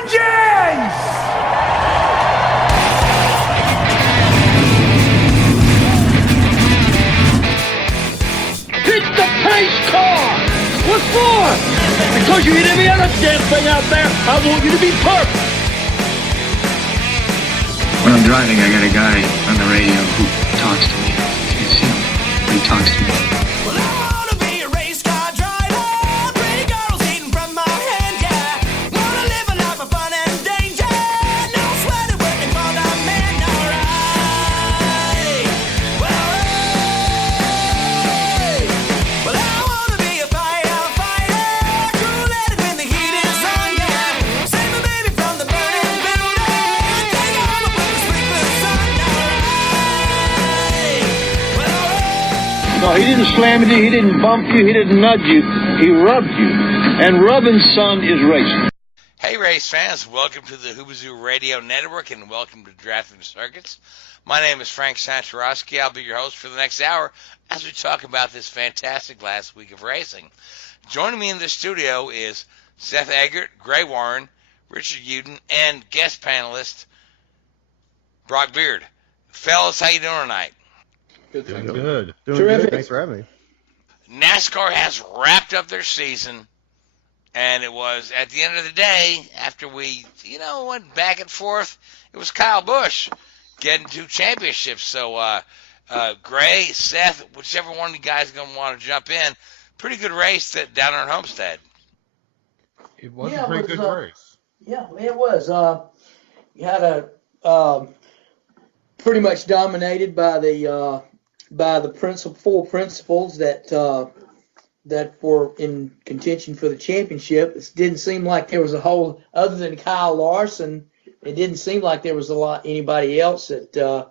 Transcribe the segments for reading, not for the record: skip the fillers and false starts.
vengeance! Hit the pace car! What for? Because you hit every other damn thing out there. I want you to be perfect. When I'm driving, I got a guy on the radio who talks to me. Can't see him, but he talks to me. Well, I wanna be a race car driver. Pretty girls eating from my hand, yeah. Wanna live a life of fun and danger. No sweating working for the man, alright. Well, I wanna be a firefighter. Cool-headed when the heat is on, yeah. Save my baby from the burning building. Take her home and put the sleepless on, alright. No, he didn't slam you, he didn't bump you, he didn't nudge you. He rubbed you. And rubbing, son, is racing. Hey, race fans, welcome to the Hoobazoo Radio Network and welcome to Drafting Circuits. My name is Frank Santorowski. I'll be your host for the next hour as we talk about this fantastic last week of racing. Joining me in the studio is Seth Eggert, Gray Warren, Richard Youden, and guest panelist Brock Beard. Fellas, how you doing tonight? Doing good. Terrific. Thanks for having me. NASCAR has wrapped up their season, and it was, at the end of the day, after we, went back and forth, it was Kyle Busch getting 2 championships. So, Gray, Seth, whichever one of you guys is going to want to jump in, pretty good race down there in Homestead. It was a pretty good race. Yeah, it was. You had a pretty much dominated by the four principals that were in contention for the championship. It didn't seem like there was a whole, other than Kyle Larson, it didn't seem like there was anybody else that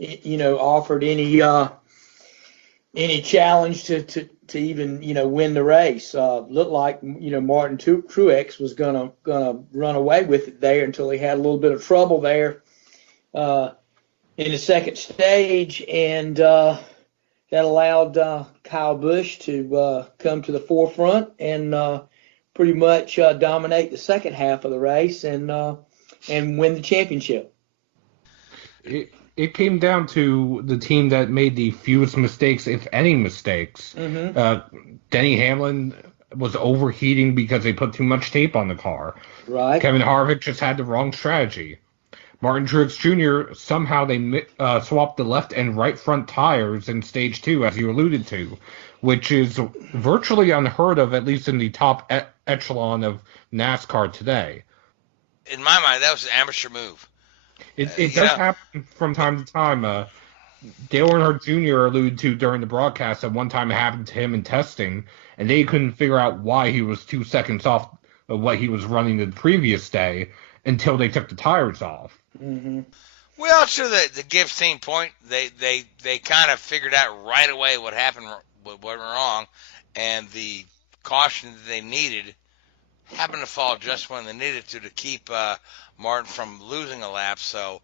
offered any challenge to even win the race. Looked like Martin Truex was gonna run away with it there until he had a little bit of trouble there in the second stage, and that allowed Kyle Busch to come to the forefront and pretty much dominate the second half of the race and win the championship. It came down to the team that made the fewest mistakes, if any mistakes. Mm-hmm. Denny Hamlin was overheating because they put too much tape on the car. Right. Kevin Harvick just had the wrong strategy. Martin Truex Jr., somehow they swapped the left and right front tires in Stage 2, as you alluded to, which is virtually unheard of, at least in the top echelon of NASCAR today. In my mind, that was an amateur move. It does happen from time to time. Dale Earnhardt Jr. alluded to during the broadcast that one time it happened to him in testing, and they couldn't figure out why he was 2 seconds off of what he was running the previous day until they took the tires off. Mm-hmm. Well, to the Gibbs team point, they kind of figured out right away what happened, what went wrong, and the caution that they needed happened to fall just when they needed to keep Martin from losing a lap. So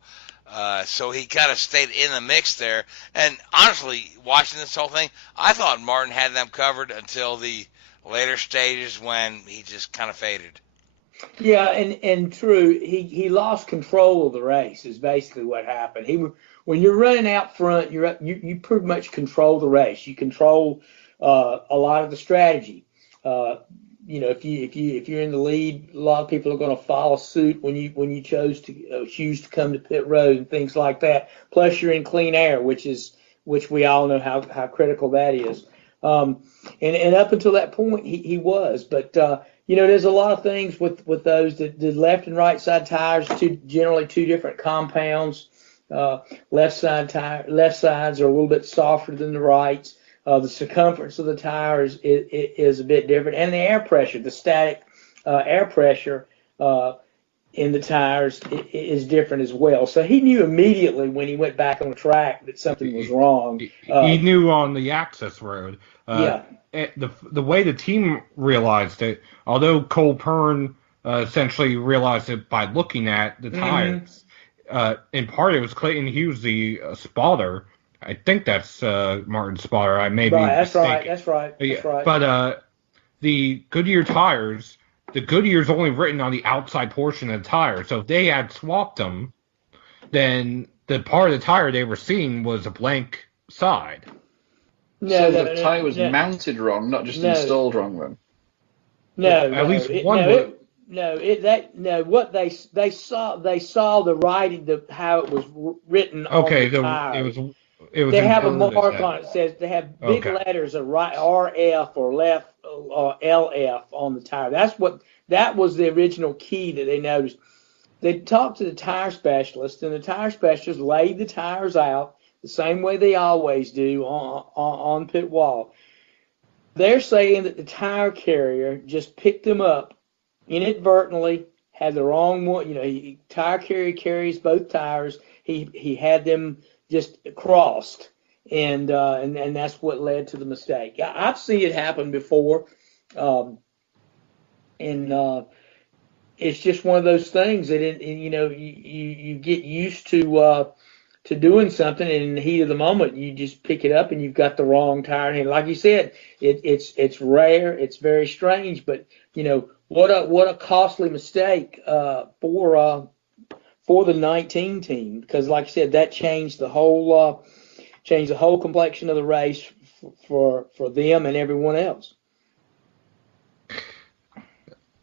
he kind of stayed in the mix there. And honestly, watching this whole thing, I thought Martin had them covered until the later stages when he just kind of faded. Yeah, and true, he lost control of the race is basically what happened. When you're running out front, you pretty much control the race. You control a lot of the strategy. If you're in the lead, a lot of people are going to follow suit when you choose to come to pit road and things like that. Plus, you're in clean air, which we all know how critical that is. And up until that point, he was, but. There's a lot of things with those. The left and right side tires, generally two different compounds. Left sides are a little bit softer than the rights. The circumference of the tires is a bit different, and the air pressure, the static air pressure in the tires is different as well. So he knew immediately when he went back on the track that something was wrong. He knew on the access road. Yeah. The way the team realized it, although Cole Pern essentially realized it by looking at the tires, in part it was Clayton Hughes, the spotter. I think that's Martin Spotter. I may be mistaken. That's right. But the Goodyear tires the Goodyear's only written on the outside portion of the tire. So if they had swapped them, then the part of the tire they were seeing was a blank side. So the tire was mounted wrong, not just installed wrong then. What they saw the writing, how it was written on the tire. They have a mark on it. It says they have big letters of RF or left LF on the tire. That was the original key that they noticed. They talked to the tire specialist, and the tire specialist laid the tires out the same way they always do on pit wall. They're saying that the tire carrier just picked them up inadvertently, had the wrong one. Tire carrier carries both tires. He had them just crossed, and that's what led to the mistake. I've seen it happen before, and it's just one of those things that you get used to doing something, and in the heat of the moment, you just pick it up and you've got the wrong tire. And like you said, it's rare, it's very strange, but what a costly mistake for the 19 team, because like I said, that changed the whole complexion of the race for them and everyone else.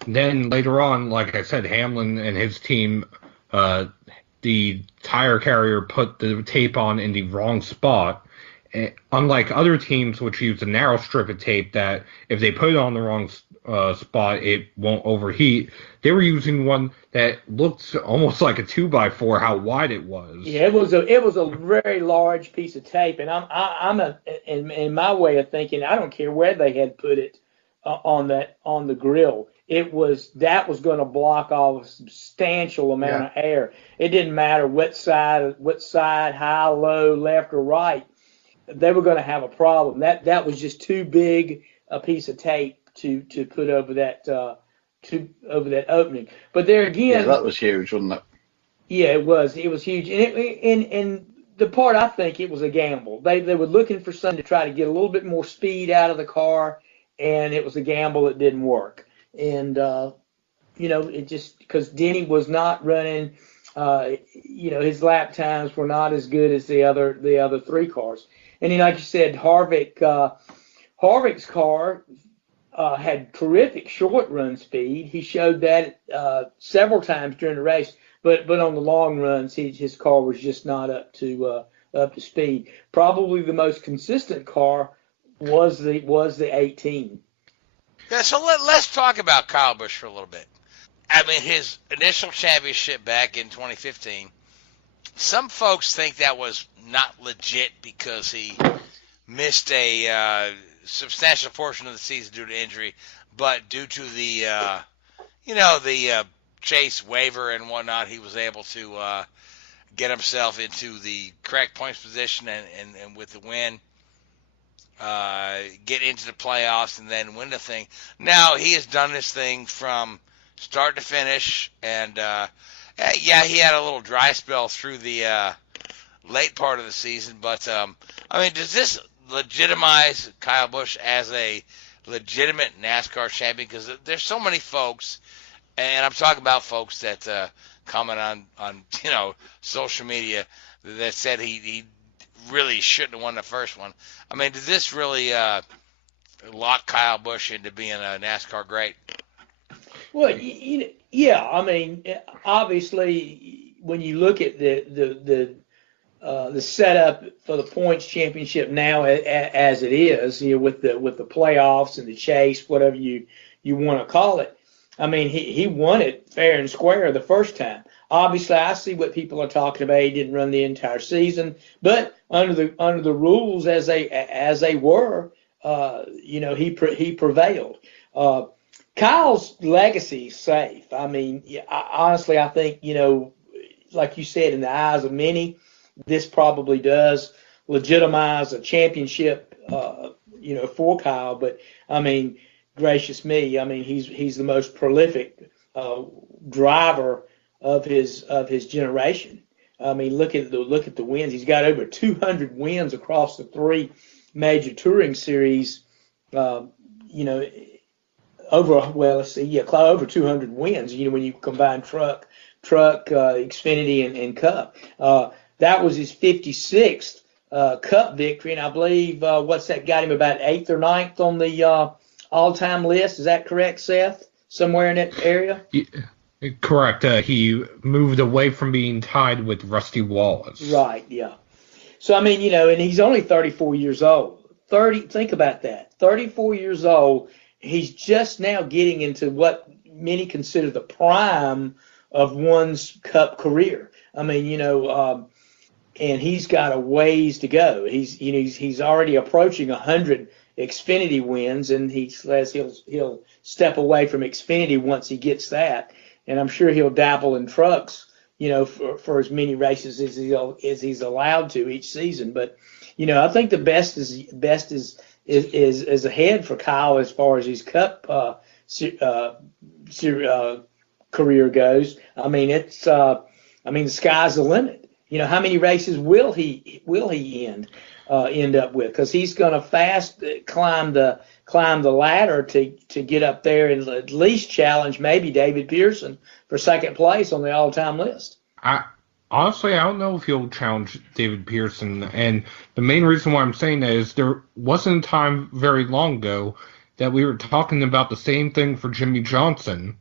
Then later on, like I said, Hamlin and his team, the tire carrier put the tape on in the wrong spot. Unlike other teams which use a narrow strip of tape that if they put it on the wrong spot, it won't overheat. They were using one that looked almost like a 2x4, how wide it was. Yeah, it was a very large piece of tape, and I'm in my way of thinking, I don't care where they had put it on the grill. That was going to block off a substantial amount of air. It didn't matter what side, high, low, left, or right. They were going to have a problem. That was just too big a piece of tape to put over that opening. But there again, that was huge, wasn't it? Yeah, it was. It was huge, and the part I think it was a gamble. They were looking for something to try to get a little bit more speed out of the car, and it was a gamble that didn't work. And it just because Denny was not running, his lap times were not as good as the other three cars. And then, like you said, Harvick's car had terrific short run speed. He showed that several times during the race, but on the long runs, his car was just not up to speed. Probably the most consistent car was the 18. Yeah, so let's talk about Kyle Busch for a little bit. I mean, his initial championship back in 2015, some folks think that was not legit because he missed a substantial portion of the season due to injury, but due to the Chase waiver and whatnot, he was able to get himself into the correct points position and with the win, get into the playoffs and then win the thing. Now he has done this thing from start to finish, and he had a little dry spell through the late part of the season, but does this legitimize Kyle Busch as a legitimate NASCAR champion? Because there's so many folks, and I'm talking about folks that comment on social media that said he really shouldn't have won the first one. I mean, does this really lock Kyle Busch into being a NASCAR great? Well, yeah. I mean, obviously, when you look at the setup for the points championship now as it is, with the playoffs and the chase, whatever you want to call it. I mean, he won it fair and square the first time. Obviously, I see what people are talking about. He didn't run the entire season, but under the rules as they were, he prevailed. Kyle's legacy is safe. I mean, honestly, I think like you said, in the eyes of many, this probably does legitimize a championship, for Kyle. But I mean, gracious me, I mean, he's the most prolific driver of his generation. I mean, look at the wins. He's got over 200 wins across the three major touring series. let's see, over 200 wins. You know, when you combine truck, Xfinity, and Cup. That was his 56th Cup victory, and I believe what's that got him about 8th or 9th on the all-time list? Is that correct, Seth? Somewhere in that area? Yeah, correct. He moved away from being tied with Rusty Wallace. Right. Yeah. So I mean, you know, and he's only 34 years old. Think about that. 34 years old. He's just now getting into what many consider the prime of one's Cup career. I mean, you know, and he's got a ways to go. He's already approaching 100 Xfinity wins, and he says he'll step away from Xfinity once he gets that. And I'm sure he'll dabble in trucks, you know, for as many races as he's allowed to each season. But, you know, I think the best is ahead for Kyle as far as his Cup career goes. I mean, the sky's the limit. You know, how many races will he end up with? Because he's going to fast climb the ladder to get up there and at least challenge maybe David Pearson for second place on the all-time list. Honestly, I don't know if he'll challenge David Pearson, and the main reason why I'm saying that is there wasn't a time very long ago that we were talking about the same thing for Jimmy Johnson,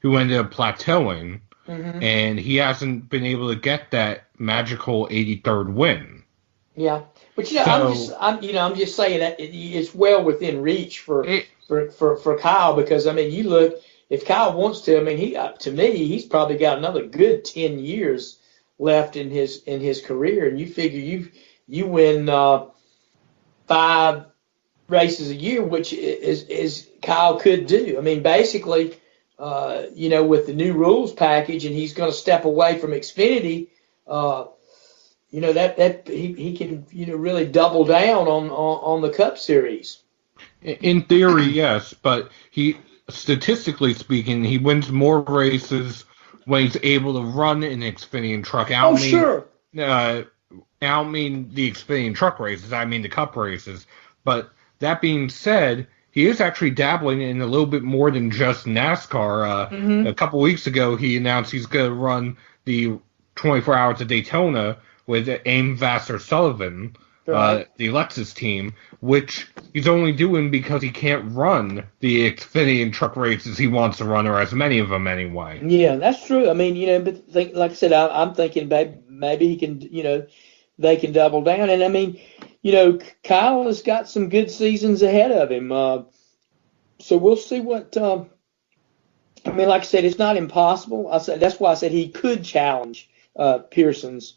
who ended up plateauing, and he hasn't been able to get that magical 83rd win. Yeah, but you know, I'm just saying that it's well within reach for Kyle, because I mean, you look, if Kyle wants to, I mean, he's probably got another good 10 years left in his career, and you figure you win 5 races a year, which is Kyle could do. I mean, basically, you know, with the new rules package, and he's going to step away from Xfinity. You know, that he can, you know, really double down on the Cup Series. In theory, yes, but statistically speaking, he wins more races when he's able to run an Xfinity truck. Sure. I don't mean the Xfinity truck races. I mean the Cup races. But that being said, he is actually dabbling in a little bit more than just NASCAR. A couple weeks ago, he announced he's going to run the 24 Hours of Daytona with Aim Vassar-Sullivan, the Lexus team, which he's only doing because he can't run the Xfinity and truck races he wants to run, or as many of them anyway. Yeah, that's true. I mean, you know, but like I said, I'm thinking maybe he can, you know, they can double down. And I mean, you know, Kyle has got some good seasons ahead of him. So we'll see what. I mean, like I said, it's not impossible. That's why I said he could challenge Pearson's,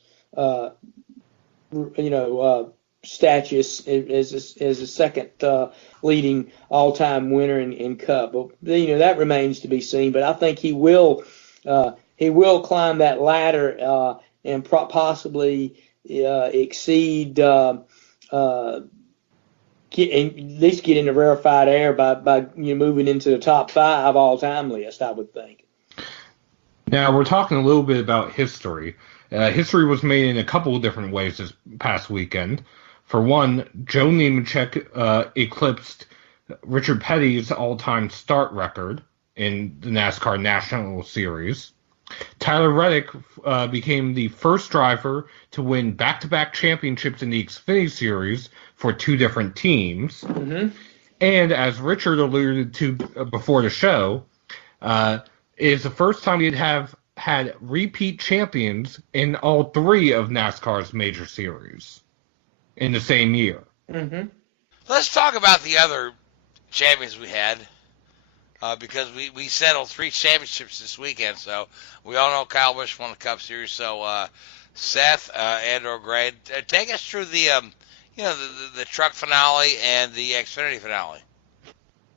status as a second leading all-time winner in Cup. But you know, that remains to be seen. But I think he will climb that ladder and possibly exceed. At least get into rarefied air by moving into the top 5 all-time list, I would think. Now, we're talking a little bit about history. History was made in a couple of different ways this past weekend. For one, Joe Nemechek eclipsed Richard Petty's all-time start record in the NASCAR National Series. Tyler Reddick became the first driver to win back-to-back championships in the Xfinity Series for 2 different teams. And as Richard alluded to before the show, is the first time he'd have had repeat champions in all 3 of NASCAR's major series in the same year. Let's talk about the other champions we had, because we settled 3 championships this weekend. So we all know Kyle Busch won the Cup Series. So Seth and or Greg, take us through the the truck finale and the Xfinity finale.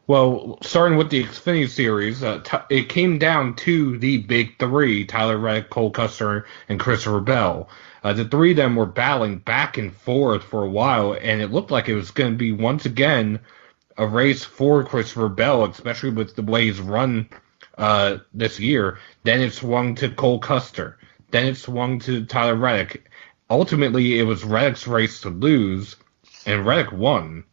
Well, starting with the Xfinity Series, it came down to the big 3, Tyler Reddick, Cole Custer, and Christopher Bell. The 3 of them were battling back and forth for a while, and it looked like it was going to be, once again, a race for Christopher Bell, especially with the way he's run this year. Then it swung to Cole Custer. Then it swung to Tyler Reddick. Ultimately, it was Reddick's race to lose, and Reddick won.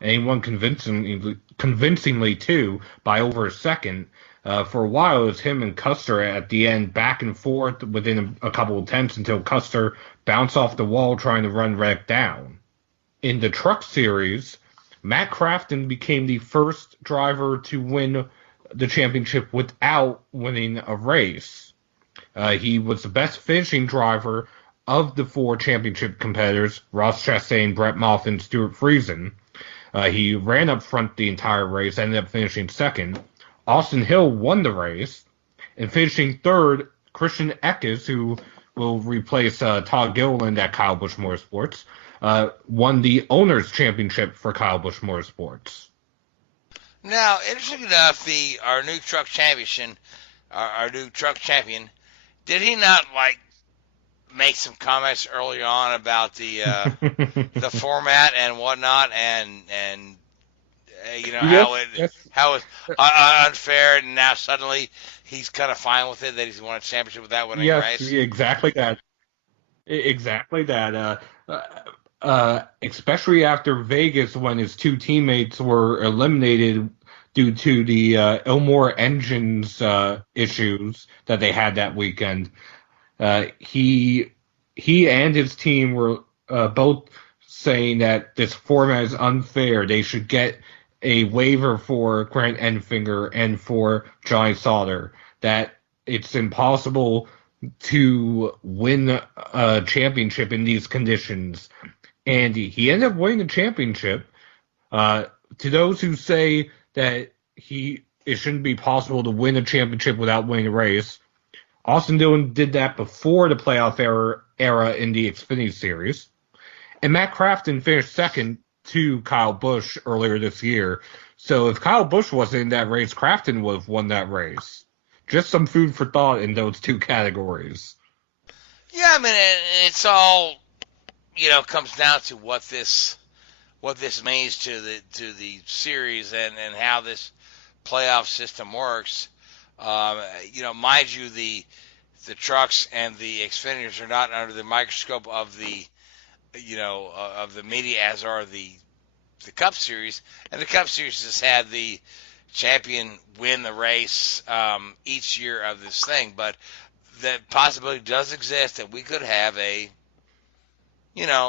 And he won convincingly convincingly, too, by over a second. For a while, it was him and Custer at the end, back and forth within a couple of tenths until Custer bounced off the wall trying to run Reddick down. In the Truck Series, Matt Crafton became the first driver to win the championship without winning a race. He was the best finishing driver of the 4 championship competitors, Ross Chastain, Brett Moffitt, and Stuart Friesen. He ran up front the entire race, ended up finishing second. Austin Hill won the race, and finishing third, Christian Eckes, who will replace Todd Gilliland at Kyle Busch Motorsports, won the Owners' Championship for Kyle Busch Motorsports. Now, interesting enough, our new truck champion, did he not make some comments early on about the the format and whatnot, and how it's unfair, and now suddenly he's kind of fine with it that he's won a championship without winning a race? Yes, exactly that. Especially after Vegas, when his 2 teammates were eliminated due to the Ilmore engines issues that they had that weekend. He and his team were both saying that this format is unfair. They should get a waiver for Grant Enfinger and for Johnny Sauter, that it's impossible to win a championship in these conditions. And he ended up winning the championship. To those who say that it shouldn't be possible to win a championship without winning a race, Austin Dillon did that before the playoff era in the Xfinity Series. And Matt Crafton finished second to Kyle Busch earlier this year. So if Kyle Busch wasn't in that race, Crafton would have won that race. Just some food for thought in those 2 categories. Yeah, I mean, it's all, comes down to what this means to the series and how this playoff system works. Mind you, the trucks and the Xfinity's are not under the microscope of the media as are the Cup Series, and the Cup Series has had the champion win the race each year of this thing, but that possibility does exist that we could have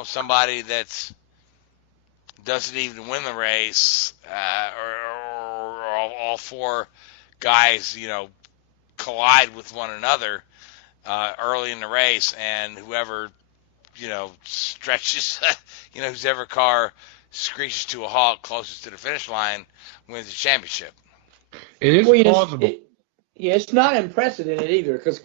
somebody that doesn't even win the race, or all 4 guys, collide with one another early in the race, and whoever, stretches, whoever car screeches to a halt closest to the finish line wins the championship. It is plausible. It's not unprecedented either, because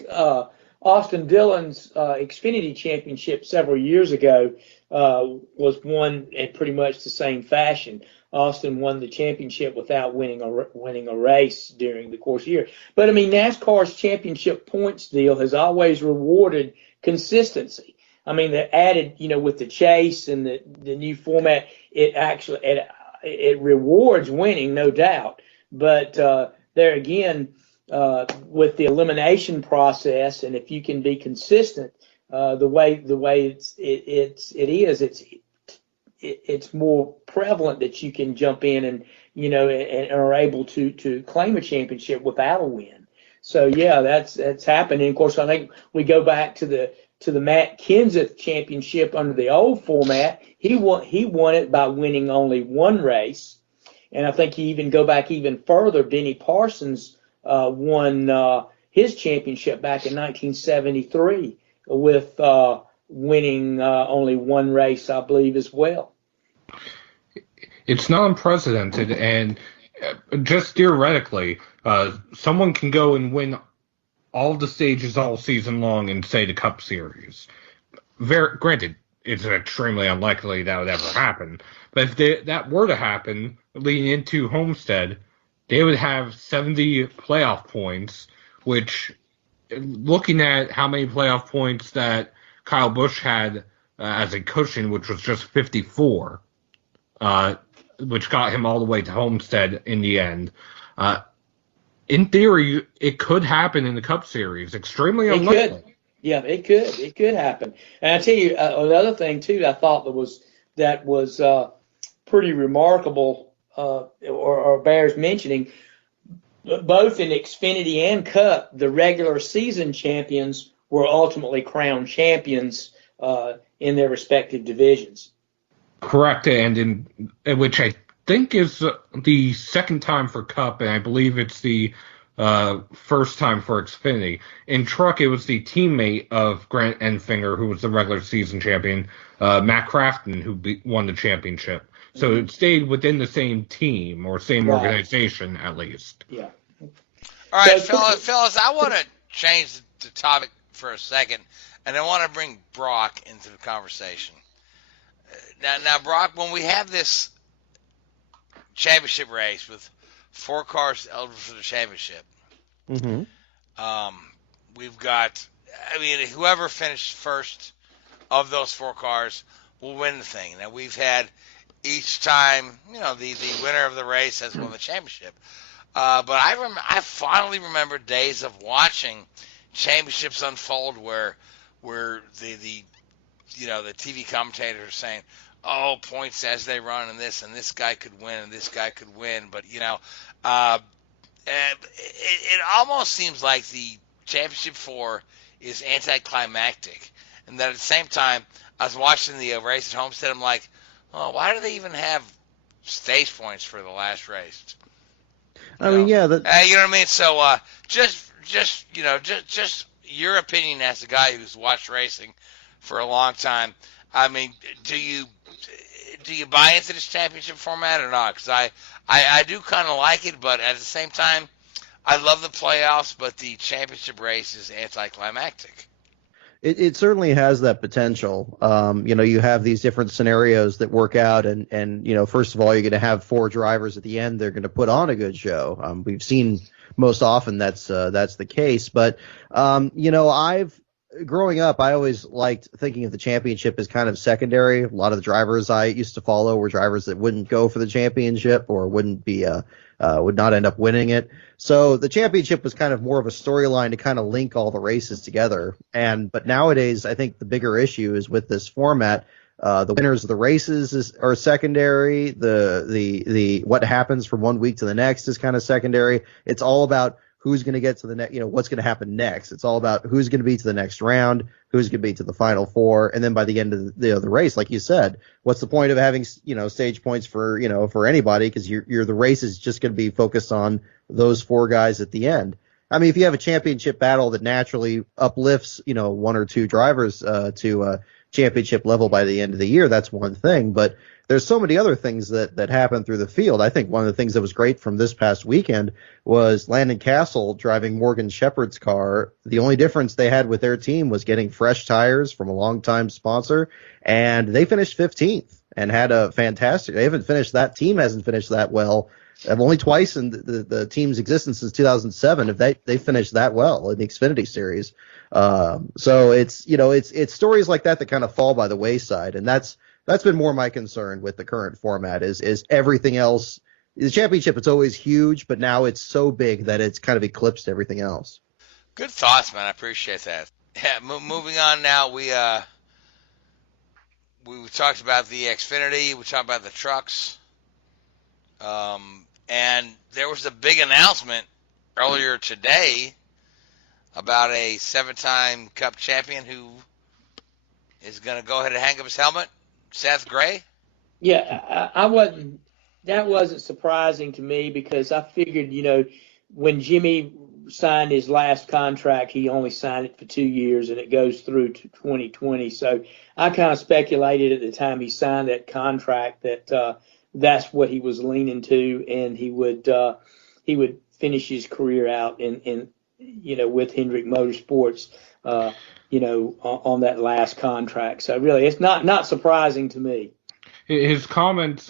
Austin Dillon's Xfinity Championship several years ago was won in pretty much the same fashion. Austin won the championship without winning a race during the course of the year. But, I mean, NASCAR's championship points deal has always rewarded consistency. I mean, they added, with the chase and the new format, it rewards winning, no doubt. But there again, with the elimination process, and if you can be consistent, the way it's more prevalent that you can jump in and are able to claim a championship without a win. So yeah, that's happened. And of course, I think we go back to the Matt Kenseth championship under the old format. He won it by winning only one race, and I think you even go back even further. Benny Parsons won his championship back in 1973 with winning only one race, I believe, as well. It's not unprecedented, and just theoretically, someone can go and win all the stages all season long in, say, the Cup Series. Granted, it's extremely unlikely that would ever happen, but if that were to happen, leading into Homestead, they would have 70 playoff points, which, looking at how many playoff points that Kyle Busch had as a cushion, which was just 54, which got him all the way to Homestead in the end. In theory, it could happen in the Cup Series. Extremely unlikely. It could. Yeah, it could. It could happen. And I tell you, another thing too, I thought that was pretty remarkable or bears mentioning, both in Xfinity and Cup, the regular season champions were ultimately crowned champions in their respective divisions. Correct, and in which I think is the second time for Cup, and I believe it's the first time for Xfinity. In Truck, it was the teammate of Grant Enfinger, who was the regular season champion, Matt Crafton, who won the championship. So it stayed within the same team or same organization, at least. Yeah. All right, fellas, I want to change the topic for a second, and I want to bring Brock into the conversation. Now, Brock, when we have this championship race with 4 cars eligible for the championship, we've got, whoever finished first of those 4 cars will win the thing. Now, we've had each time, the winner of the race has won the championship. But I fondly remember days of watching championships unfold where the TV commentators are saying, oh, points as they run and this guy could win and this guy could win. But, it almost seems like the championship 4 is anticlimactic. And that at the same time, I was watching the race at Homestead. I'm like, oh, why do they even have stage points for the last race? You know what I mean? So, just your opinion as a guy who's watched racing for a long time. I mean, do you buy into this championship format or not? Because I do kind of like it, but at the same time, I love the playoffs, but the championship race is anticlimactic. It certainly has that potential. You have these different scenarios that work out, and first of all, you're going to have 4 drivers at the end. They're going to put on a good show. We've seen most often that's the case. But growing up, I always liked thinking of the championship as kind of secondary. A lot of the drivers I used to follow were drivers that wouldn't go for the championship or wouldn't be would not end up winning it. So the championship was kind of more of a storyline to kind of link all the races together. But nowadays, I think the bigger issue is with this format. The winners of the races are secondary. The what happens from one week to the next is kind of secondary. It's all about who's going to get to the next, what's going to happen next. It's all about who's going to be to the next round, who's going to be to the final 4, and then by the end of the race, like you said, what's the point of having stage points for anybody, because the race is just going to be focused on those 4 guys at the end. I mean, if you have a championship battle that naturally uplifts 1 or 2 drivers to championship level by the end of the year, that's one thing. But there's so many other things that happen through the field. I think one of the things that was great from this past weekend was Landon Castle driving Morgan Shepherd's car. The only difference they had with their team was getting fresh tires from a longtime sponsor, and they finished 15th and had a fantastic. That team hasn't finished that well. Only twice in the team's existence since 2007 have they finished that well in the Xfinity Series. So it's stories like that kind of fall by the wayside, and that's been more my concern with the current format is everything else. The championship, it's always huge, but now it's so big that it's kind of eclipsed everything else. Good thoughts, man. I appreciate that. Yeah, moving on now, we talked about the Xfinity. We talked about the trucks. And there was a big announcement earlier today about a 7-time Cup champion who is going to go ahead and hang up his helmet, Seth Gray. Yeah, that wasn't surprising to me, because I figured, when Jimmy signed his last contract, he only signed it for 2 years, and it goes through to 2020. So I kind of speculated at the time he signed that contract that that's what he was leaning to, and he would finish his career out in with Hendrick Motorsports, on that last contract. So really, it's not surprising to me. His comments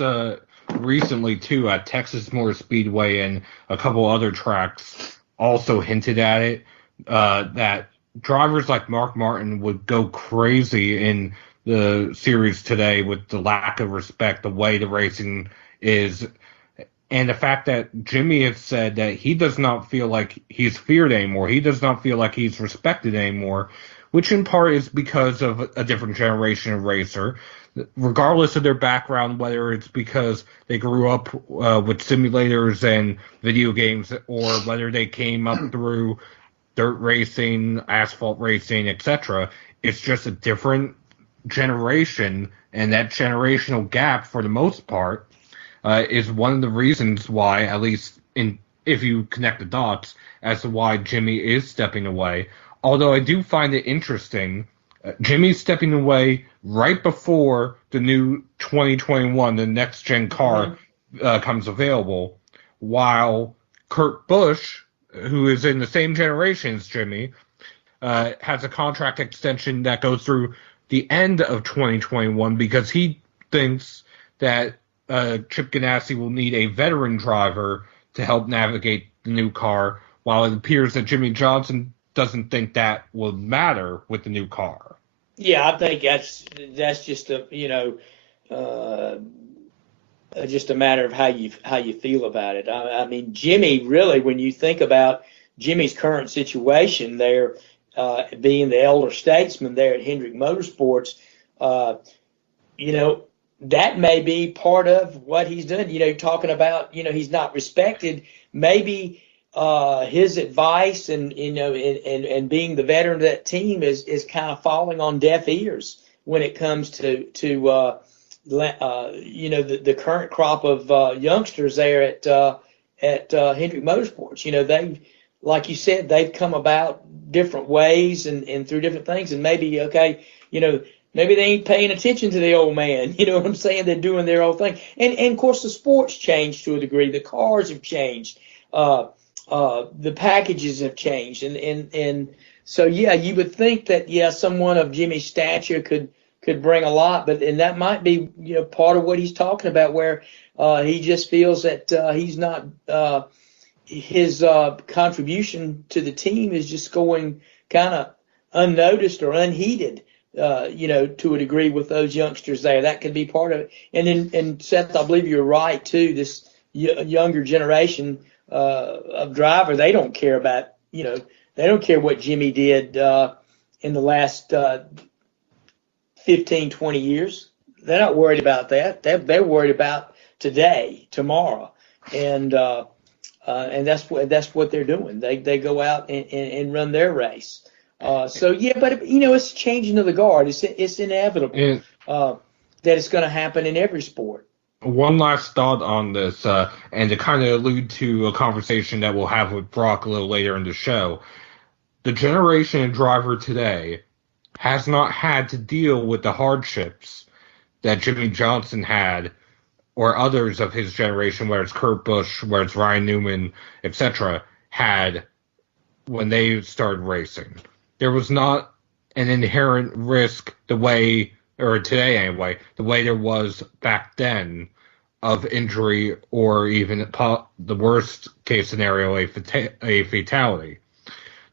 recently too at Texas Motor Speedway and a couple other tracks also hinted at it, that drivers like Mark Martin would go crazy in the series today with the lack of respect, the way the racing is, and the fact that Jimmy has said that he does not feel like he's feared anymore. He does not feel like he's respected anymore, which in part is because of a different generation of racer. regardless of their background, whether it's because they grew up with simulators and video games, or whether they came up through dirt racing, asphalt racing, etc. It's just a different generation, and that generational gap, for the most part, is one of the reasons why, at least if you connect the dots, as to why Jimmy is stepping away. Although I do find it interesting, Jimmy's stepping away right before the new 2021, the next-gen car, comes available, while Kurt Busch, who is in the same generation as Jimmy, has a contract extension that goes through the end of 2021 because he thinks that Chip Ganassi will need a veteran driver to help navigate the new car, while it appears that Jimmy Johnson doesn't think that will matter with the new car. Yeah, I think that's just a just a matter of how you feel about it. I mean, Jimmy, really, when you think about Jimmy's current situation there, being the elder statesman there at Hendrick Motorsports, that may be part of what he's done. Talking about, he's not respected. Maybe his advice and being the veteran of that team is kind of falling on deaf ears when it comes to the current crop of youngsters there at Hendrick Motorsports. They, like you said, they've come about different ways and through different things, and maybe maybe they ain't paying attention to the old man. You know what I'm saying? They're doing their own thing, and of course the sports changed to a degree. The cars have changed. The packages have changed, and so you would think that someone of Jimmy's stature could bring a lot, and that might be part of what he's talking about, where he just feels that he's not his contribution to the team is just going kind of unnoticed or unheeded, to a degree with those youngsters there. That could be part of it. And Seth, I believe you're right too. This younger generation of driver, they don't care about, they don't care what Jimmy did in the last 15, 20 years. They're not worried about that. They're worried about today, tomorrow, and that's what they're doing. They go out and run their race. But it's changing of the guard. It's inevitable that it's going to happen in every sport. One last thought on this, and to kind of allude to a conversation that we'll have with Brock a little later in the show. The generation of driver today has not had to deal with the hardships that Jimmy Johnson had, or others of his generation, whether it's Kurt Busch, whether it's Ryan Newman, etc., had when they started racing. There was not an inherent risk today anyway, the way there was back then, of injury or even the worst case scenario, a fatality.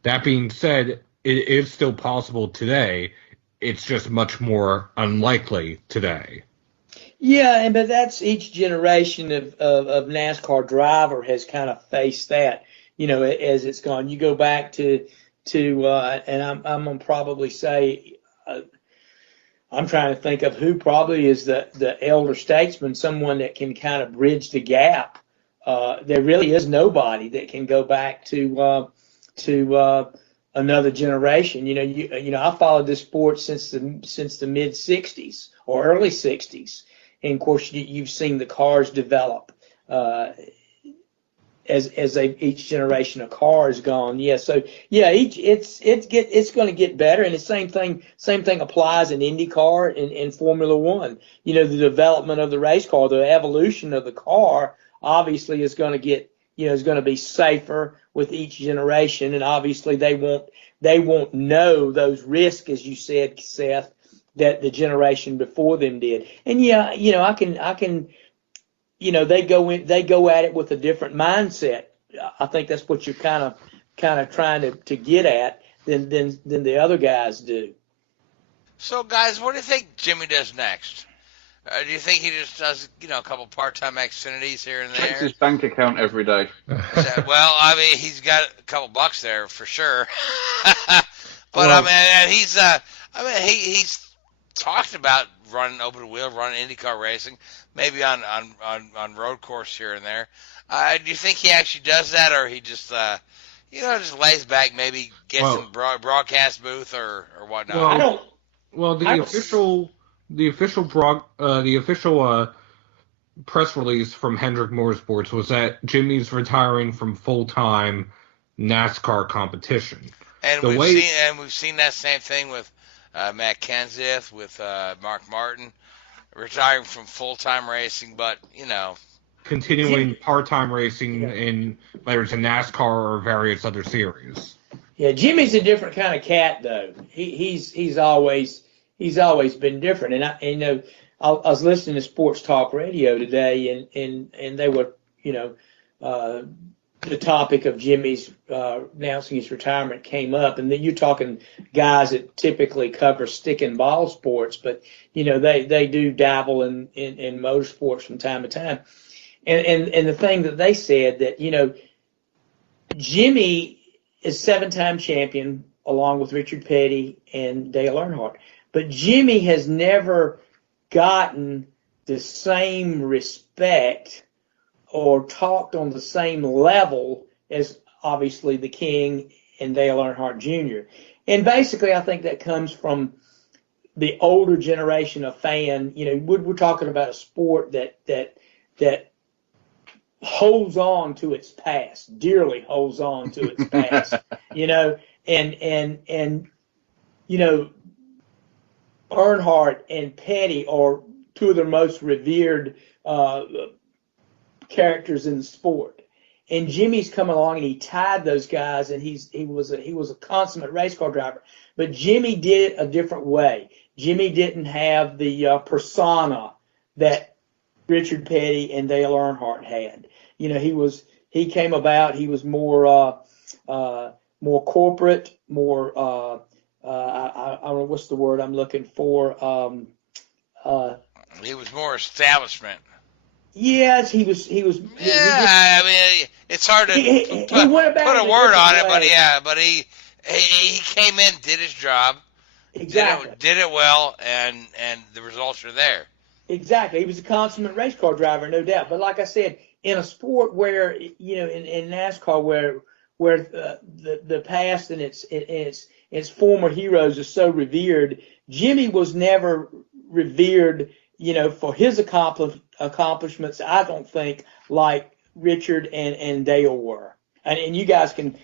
That being said, it is still possible today. It's just much more unlikely today. Yeah, but that's each generation of NASCAR driver has kind of faced that, as it's gone. You go back to and I'm going to probably say, I'm trying to think of who probably is the elder statesman, someone that can kind of bridge the gap. There really is nobody that can go back to another generation. I followed this sport since the mid '60s or early '60s, and of course you've seen the cars develop as each generation of cars gone. It's going to get better, and the same thing applies in IndyCar and in Formula One. The development of the race car, the evolution of the car, obviously is going to get is going to be safer with each generation, and obviously they won't know those risks, as you said, Seth, that the generation before them did. And I can. They go at it with a different mindset. I think that's what you're kind of trying to get at than the other guys do. So, guys, what do you think Jimmy does next? Do you think he just does, a couple part-time Xfinities here and there? Checks his bank account every day. Well, I mean, he's got a couple bucks there for sure. But he's talked about run open wheel, run IndyCar racing, maybe on road course here and there. Do you think he actually does that, or he just just lays back, maybe gets in the broadcast booth or whatnot? The official press release from Hendrick Motorsports was that Jimmy's retiring from full-time NASCAR competition. And we've seen that same thing with Matt Kenseth, with Mark Martin, retiring from full-time racing, but continuing part-time racing in whether it's a NASCAR or various other series. Yeah, Jimmy's a different kind of cat, though. He's always been different. And I was listening to Sports Talk Radio today, and they were the topic of Jimmy's announcing his retirement came up, and then you're talking guys that typically cover stick and ball sports, but they do dabble in motorsports from time to time. And the thing that they said that Jimmy is 7-time champion along with Richard Petty and Dale Earnhardt, but Jimmy has never gotten the same respect or talked on the same level as obviously the King and Dale Earnhardt Jr. And basically, I think that comes from the older generation of fan. We're talking about a sport that holds on to its past, dearly holds on to its past. And Earnhardt and Petty are two of the most revered characters in the sport, and Jimmy's come along and he tied those guys, and he was a consummate race car driver, but Jimmy did it a different way. Jimmy didn't have the persona that Richard Petty and Dale Earnhardt had. He came about. He was more corporate, more I don't know what's the word I'm looking for. He was more establishment. Yes, he was. I mean, it's hard to put a word on it, but he came in, did his job, exactly, did it well, and the results are there. Exactly, he was a consummate race car driver, no doubt. But like I said, in a sport where in NASCAR, where the past and its former heroes are so revered, Jimmy was never revered, for his accomplishments, I don't think, like Richard and Dale were. And you guys can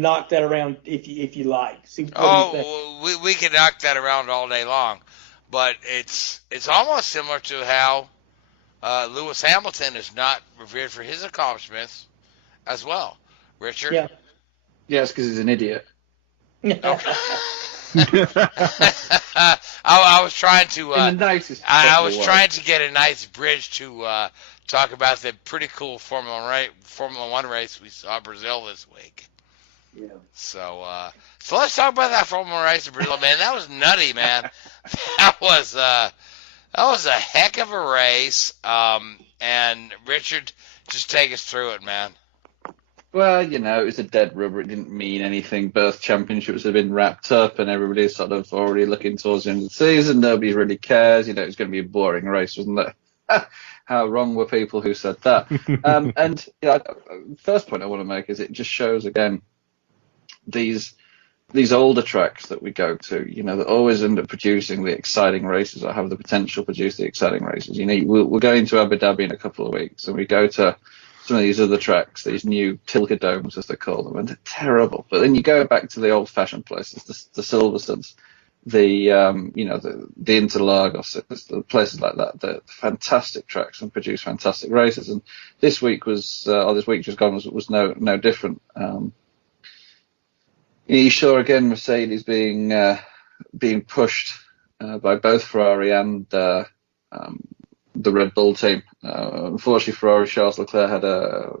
knock that around if you like. We can knock that around all day long, but it's almost similar to how Lewis Hamilton is not revered for his accomplishments as well. Richard? Yeah. Yes, because he's an idiot. I was trying to. I was trying to get a nice bridge to talk about the pretty cool Formula One race we saw in Brazil this week. Yeah. So let's talk about that Formula One race in Brazil, man. That was nutty, man. That was a heck of a race. And Richard, just take us through it, man. Well, it was a dead rubber. It didn't mean anything. Both championships have been wrapped up, and everybody's sort of already looking towards the end of the season. Nobody really cares. It's going to be a boring race, wasn't it? How wrong were people who said that? First point I want to make is it just shows again these older tracks that we go to. That always end up producing the exciting races, or have the potential to produce the exciting races. We're going to Abu Dhabi in a couple of weeks, and we go to some of these other tracks, these new Tilke domes as they call them, and they're terrible. But then you go back to the old-fashioned places, the Silverstones, the Interlagos, the places like that. They're fantastic tracks and produce fantastic races. And this week just gone was no different. You saw again Mercedes being pushed by both Ferrari and the Red Bull team. Unfortunately, Ferrari Charles Leclerc had a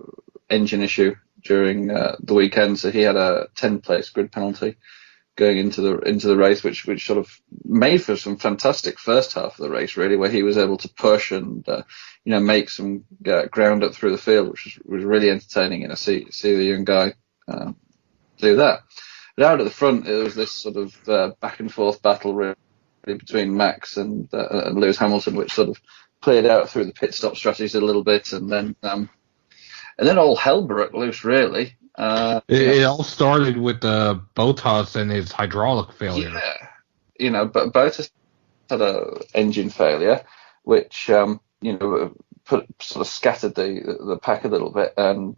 engine issue during the weekend, so he had a 10-place grid penalty going into the race, which sort of made for some fantastic first half of the race, really, where he was able to push and make some ground up through the field, which was really entertaining. See the young guy do that. But out at the front, it was this sort of back and forth battle, really, between Max and Lewis Hamilton, which sort of played out through the pit stop strategies a little bit, and then all hell broke loose, really. It all started with Bottas and his hydraulic failure. Yeah, but Bottas had a engine failure, which sort of scattered the pack a little bit, and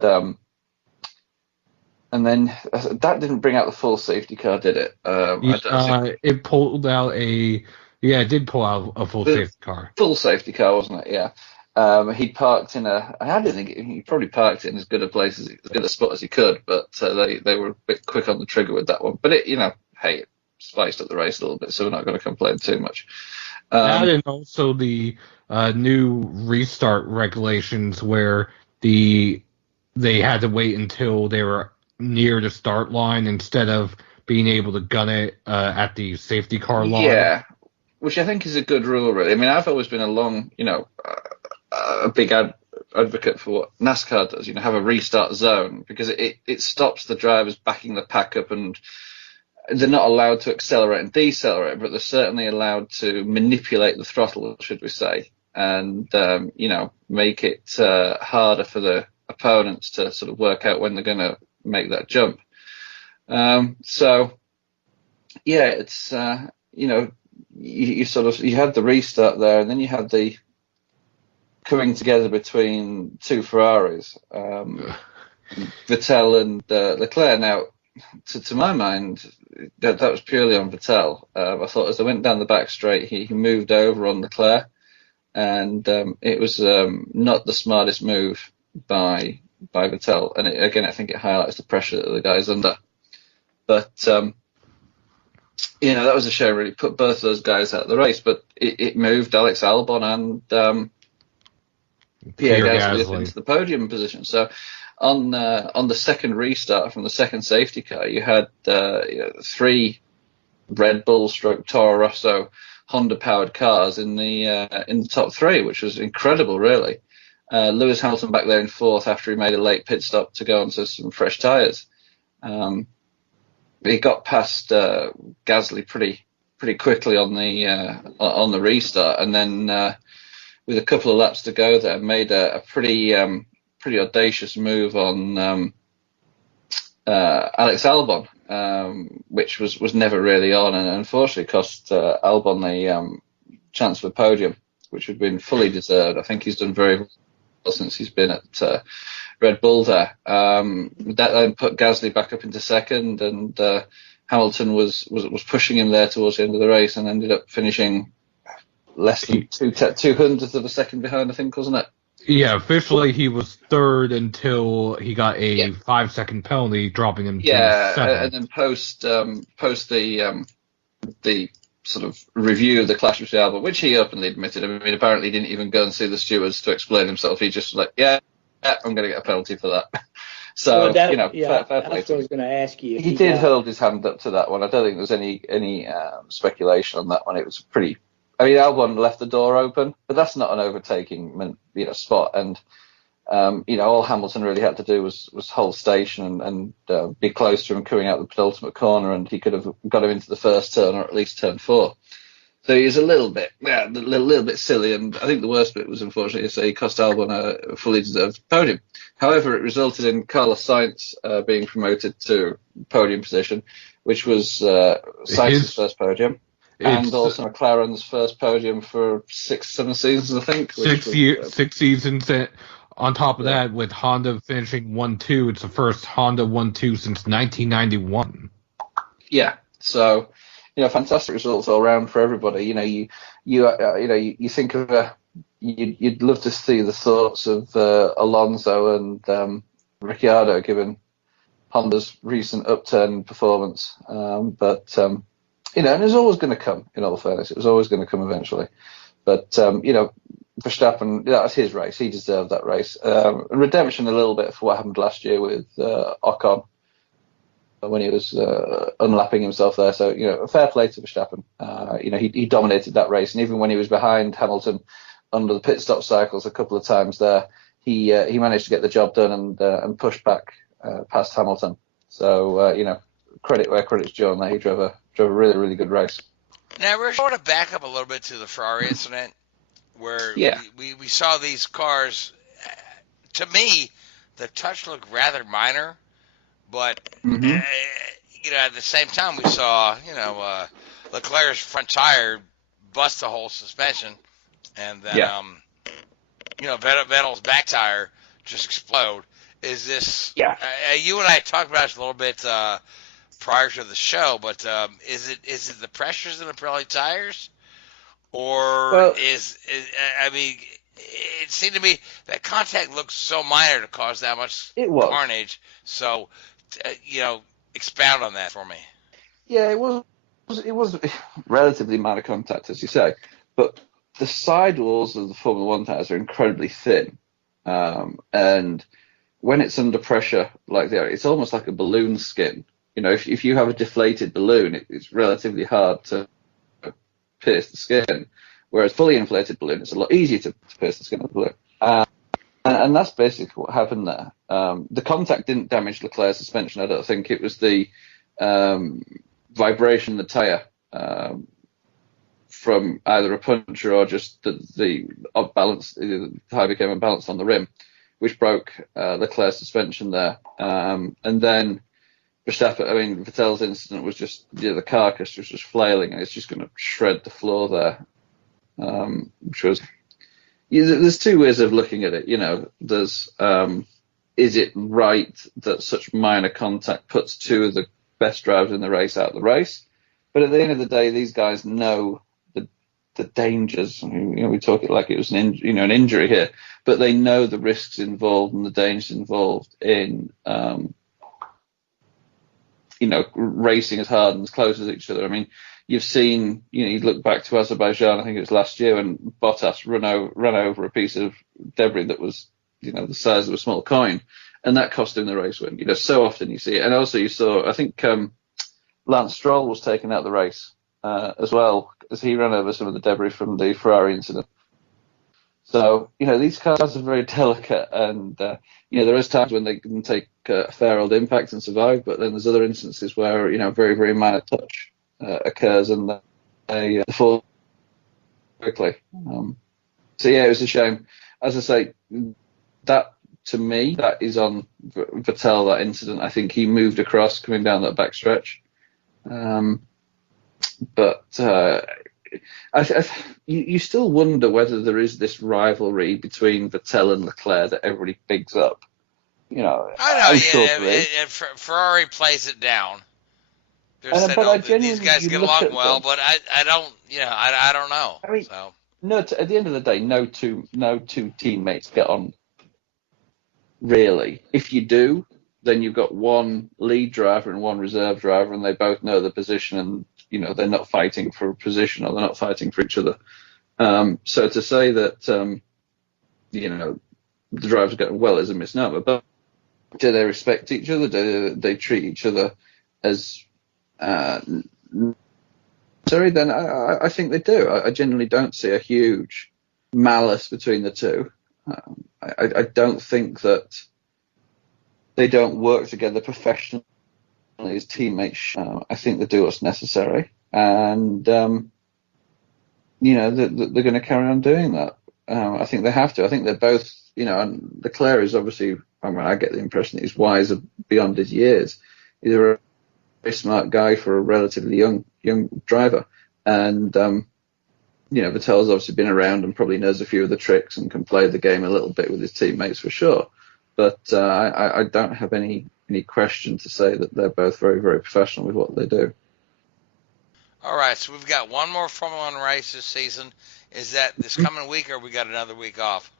then that didn't bring out the full safety car, did it? It pulled out it did pull out a full safety car. Full safety car, wasn't it? Yeah. He parked in I didn't think he probably parked it in as good a spot as he could, but they were a bit quick on the trigger with that one. But it spiced up the race a little bit, so we're not going to complain too much. That and also the new restart regulations where they had to wait until they were near the start line instead of being able to gun it at the safety car line. Yeah, which I think is a good rule, really. I mean, I've always been a big advocate for what NASCAR does, have a restart zone, because it stops the drivers backing the pack up, and they're not allowed to accelerate and decelerate, but they're certainly allowed to manipulate the throttle, should we say, and make it harder for the opponents to sort of work out when they're going to make that jump. So yeah, it's you had the restart there, and then you had the coming together between two Ferraris, Vettel and Leclerc. Now, to my mind, that was purely on Vettel. I thought as they went down the back straight, he moved over on Leclerc, and it was not the smartest move by Vettel. And again, I think it highlights the pressure that the guy's under. But that was a shame, really. Put both of those guys out of the race, but it moved Alex Albon and Pierre Gasly into the podium position. So on the second restart from the second safety car, you had three Red Bull / Toro Rosso Honda powered cars in the top three, which was incredible, really. Lewis Hamilton back there in fourth after he made a late pit stop to go onto some fresh tyres. He got past Gasly pretty quickly on the restart, and then with a couple of laps to go there, made a pretty audacious move on Alex Albon, which was never really on, and unfortunately cost Albon the chance for the podium, which had been fully deserved. I think he's done very well since he's been at Red Bull there. That then put Gasly back up into second, and Hamilton was pushing him there towards the end of the race, and ended up finishing less than 200th of a second behind, I think, wasn't it? Yeah, officially he was third until he got a 5-second penalty, dropping him to seventh. And then post the sort of review of the clash with Albon, which he openly admitted. I mean, apparently he didn't even go and see the stewards to explain himself. He just was like, yeah, I'm going to get a penalty for that. So, fair play. That's what I was going to ask you. He did hold his hand up to that one. I don't think there was any speculation on that one. It was pretty. I mean, Albon left the door open, but that's not an overtaking, spot. And all Hamilton really had to do was hold station and be close to him coming out the penultimate corner, and he could have got him into the first turn, or at least turn 4. So he was a little bit silly, and I think the worst bit was, unfortunately, to say he cost Albon a fully deserved podium. However, it resulted in Carlos Sainz being promoted to podium position, which was Sainz's first podium. And also McLaren's first podium for 6-7 seasons, I think. 6 seasons. On top of that, with Honda finishing 1-2, it's the first Honda 1-2 since 1991. Yeah, so fantastic results all around for everybody. You think of you'd love to see the thoughts of Alonso and Ricciardo given Honda's recent upturn performance, but. And it was always going to come, in all fairness. It was always going to come eventually. But, Verstappen, that's his race. He deserved that race. Redemption a little bit for what happened last year with Ocon when he was unlapping himself there. So, fair play to Verstappen. He dominated that race. And even when he was behind Hamilton under the pit stop cycles a couple of times there, he managed to get the job done and push back past Hamilton. So, credit where credit's due on that. He drove a really, really good race. Now, Rich, I want to back up a little bit to the Ferrari incident where Yeah. we saw these cars. To me, the touch looked rather minor, but Hmm. at the same time we saw Leclerc's front tire bust the whole suspension, and then Yeah. Vettel's back tire just explode. Is this? Yeah. You and I talked about this a little bit prior to the show, but is it the pressures in the Pirelli tires, or Well- I mean, it seemed to me that contact looked so minor to cause that much It was. carnage. So, expound on that for me. Yeah, it was relatively minor contact, as you say, but the sidewalls of the Formula One tires are incredibly thin, and when it's under pressure like that, it's almost like a balloon skin. If you have a deflated balloon, it's relatively hard to pierce the skin, whereas fully inflated balloon, it's a lot easier to pierce the skin of the balloon. And that's basically what happened there. The contact didn't damage Leclerc's suspension, I don't think. It was the vibration in the tyre from either a puncture or just the off balance. The tyre became unbalanced on the rim, which broke Leclerc's suspension there. And then Vettel's incident was just the carcass was just flailing, and it's just going to shred the floor there. Which was, there's two ways of looking at it. There's is it right that such minor contact puts two of the best drivers in the race out of the race? But at the end of the day, these guys know the dangers. We talk it like it was an injury here, but they know the risks involved and the dangers involved in racing as hard and as close as each other. I mean, you've seen, you look back to Azerbaijan, I think it was last year, when Bottas ran over a piece of debris that was, the size of a small coin, and that cost him the race win. So often you see it. And also you saw, I think Lance Stroll was taken out of the race as well, as he ran over some of the debris from the Ferrari incident. So, these cars are very delicate, and, there is times when they can take a fair old impact and survive, but then there's other instances where, very, very minor touch occurs and they fall quickly. So, yeah, it was a shame. As I say, that, to me, that is on Vettel, that incident. I think he moved across coming down that back stretch. But you still wonder whether there is this rivalry between Vettel and Leclerc that everybody bigs up. I know, Ferrari plays it down. These guys get along well, but I don't, I don't know. I mean, so. No, at the end of the day, no two teammates get on. Really, if you do, then you've got one lead driver and one reserve driver, and they both know the position, and they're not fighting for a position, or they're not fighting for each other. So to say that the drivers get well is a misnomer. But do they respect each other? Do they treat each other as necessary? Then I think they do. I genuinely don't see a huge malice between the two. I don't think that they don't work together professionally as teammates. I think they do what's necessary, and they're going to carry on doing that. I think they have to. I think they're both, and Leclerc is obviously, I get the impression that he's wiser beyond his years. He's a very smart guy for a relatively young driver, and Vettel's obviously been around and probably knows a few of the tricks and can play the game a little bit with his teammates for sure. But I don't have any question to say that they're both very, very professional with what they do. All right, so we've got one more Formula One race this season. Is that this coming week, or we got another week off?